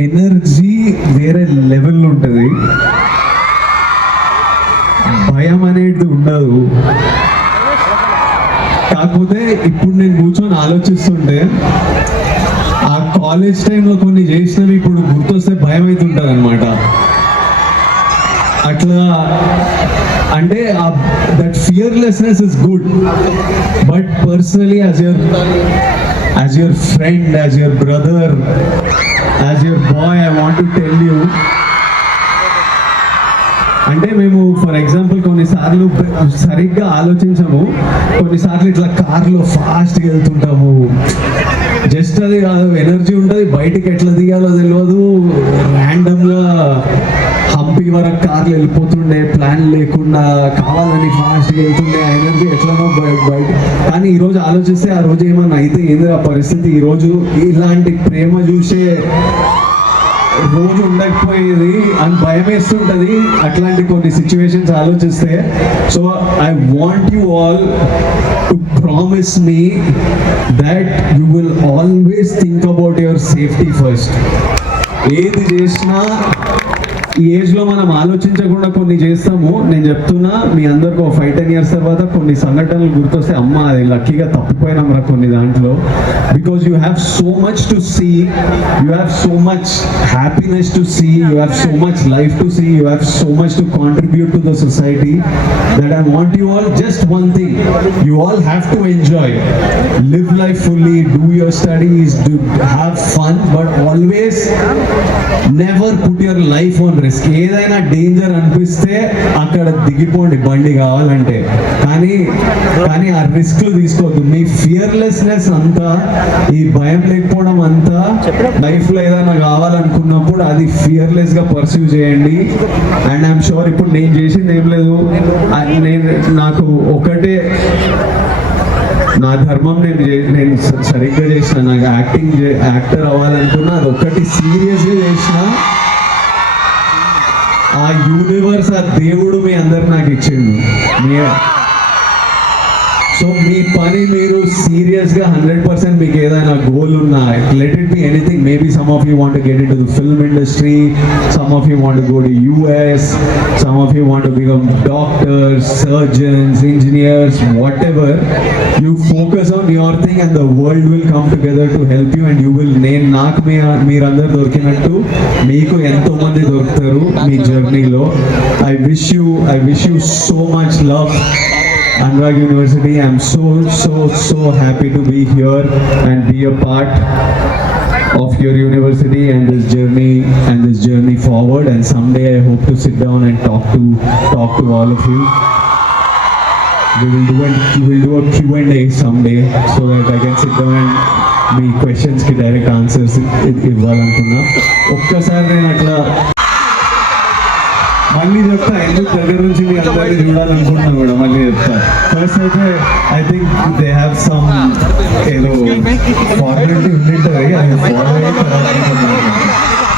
Energy వేరే level ఉంటుంది. భయం అనేది ఉండదు. కాకపోతే ఇప్పుడు నేను కూర్చొని ఆలోచిస్తుంటే ఆ కాలేజ్ టైంలో కొన్ని చేసినవి ఇప్పుడు గుర్తొస్తే భయం అవుతుంటుంది అనమాట అట్లా అంటే that fearlessness is good but personally as your as your friend as your brother as your boy I want to tell you అంటే మేము ఫర్ ఎగ్జాంపుల్ కొన్నిసార్లు సరిగ్గా ఆలోచించము. కొన్నిసార్లు ఇట్లా కార్లో ఫాస్ట్గా వెళ్తుంటాము. జస్ట్ అది కాదు ఎనర్జీ ఉంటుంది. బయటికి ఎట్లా దిగాలో తెలియదు ర్యాండమ్గా హంపి వరకు కార్లు వెళ్ళిపోతుండే ప్లాన్ లేకుండా కావాలని ఫాస్ట్గా వెళ్తుండే ఎనర్జీ ఎట్లనో బయట. కానీ ఈరోజు ఆలోచిస్తే ఆ రోజు ఏమన్నా అయితే ఏంది ఆ పరిస్థితి ఈరోజు ఇలాంటి ప్రేమ చూసే రోజు ఉండకపోయేది అని భయం వేస్తుంటుంది. అట్లాంటి కొన్ని సిచ్యువేషన్స్ ఆలోచిస్తే. So I want you all to promise me that you will always think about your safety first ఏది చేసినా ఈ ఏజ్లో మనం ఆలోచించకుండా కొన్ని చేస్తాము. నేను చెప్తున్నా మీ అందరికి ఒక ఫైవ్ టెన్ ఇయర్స్ తర్వాత కొన్ని సంఘటనలు గుర్తొస్తే అమ్మ అది లక్కీగా తప్పిపోయినాం రా కొన్ని దాంట్లో. Because you have so much to see you have so much happiness to see you have so much life to see you have so much to contribute to the society that I want you all just one thing you all have to enjoy live life fully do studies studies, have fun but always never put your life on risk. ఏదైనా danger అనిపిస్తే అక్కడ దిగిపోండి. బండి కావాలంటే. కానీ కానీ ఆ రిస్క్లు తీసుకోవద్దు. మీ fearlessness అంతా ఈ భయం లేకపోవడం అంతా లైఫ్లో ఏదైనా కావాలనుకున్నప్పుడు అది ఫియర్లెస్గా పర్సీవ్ చేయండి. అండ్ ఐఎమ్ షూర్ ఇప్పుడు నేను చేసింది ఏం లేదు. అది నేను నాకు ఒకటే నా ధర్మం నేను నేను సరిగ్గా చేసిన నాకు యాక్టింగ్ యాక్టర్ అవ్వాలనుకున్నా అది ఒక్కటి సీరియస్గా చేసిన ఆ యూనివర్స్ ఆ దేవుడు మీ అందరు నాకు ఇచ్చిండు. మీ సో మీ పని మీరు సీరియస్గా హండ్రెడ్ పర్సెంట్ మీకు ఏదైనా గోల్ ఉన్నా let it be anything maybe some of you want get into the film industry some of you want go to US some of you want become doctors surgeons engineers whatever you focus on your thing and the world will come together to help you and you will నేను నాకు మీ మీరందరూ దొరికినట్టు మీకు ఎంతో మంది దొరుకుతారు మీ జర్నీలో I wish you I wish you so much love Anurag University. I'm so, so, so happy to be here and be a part of your university and this journey and this journey forward. And someday I hope to sit down and talk to talk to all of you. We will do a, we will do a Q&A someday so that I can sit down and మీ క్వశ్చన్స్కి direct answers ఇవ్వాలనుకున్నా ఒక్కసారి నేను అట్లా మళ్ళీ చెప్తా ఎందుకు దగ్గర నుంచి మీ అందరినీ చూడాలనుకుంటున్నా కూడా మళ్ళీ చెప్తా ఫస్ట్ అయితే I think they have some ఏదో ఫార్మాలిటీ ఉండింటది అది ఫాలో అయ్యి తర్వాత